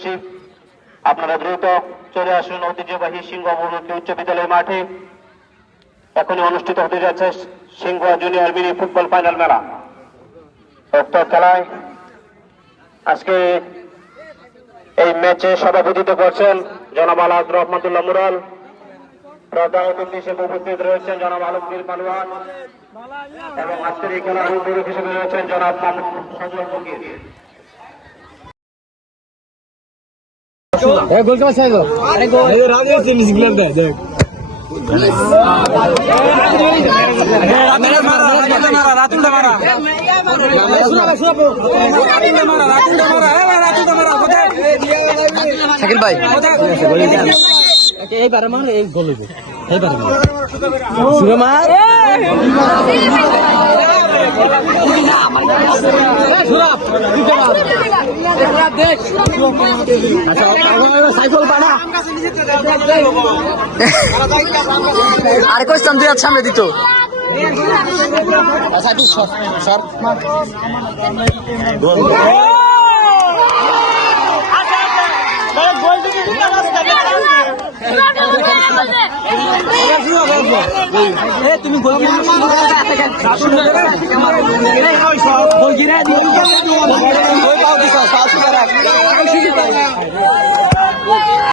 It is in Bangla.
করছি আপনারা দ্রুত চলে আসুন ঐতিহ্যবাহী সিংহমুখী উচ্চ বিদ্যালয় মাঠে। এখনই অনুষ্ঠিত হতে যাচ্ছে সিংহ জুনিয়র মিনি ফুটবল ফাইনাল মেলা। উক্ত খেলায় আজকে এই ম্যাচে সভাপতিত্ব করছেন জনাব আলাদ রহমতুল্লাহ মুরাল। প্রধান অতিথি হিসেবে উপস্থিত রয়েছেন জনাব আলমগীর পালোয়ান এবং আজকের এই খেলার উদ্বোধক হিসেবে রয়েছেন জনাব সজল ফকির। শাকিল ভাই এইবার মানে এই গোল হইবে এইবার সুরে মার আর কইতাম তুই সামনে দিত আচ্ছা তুই সর তুমি গোল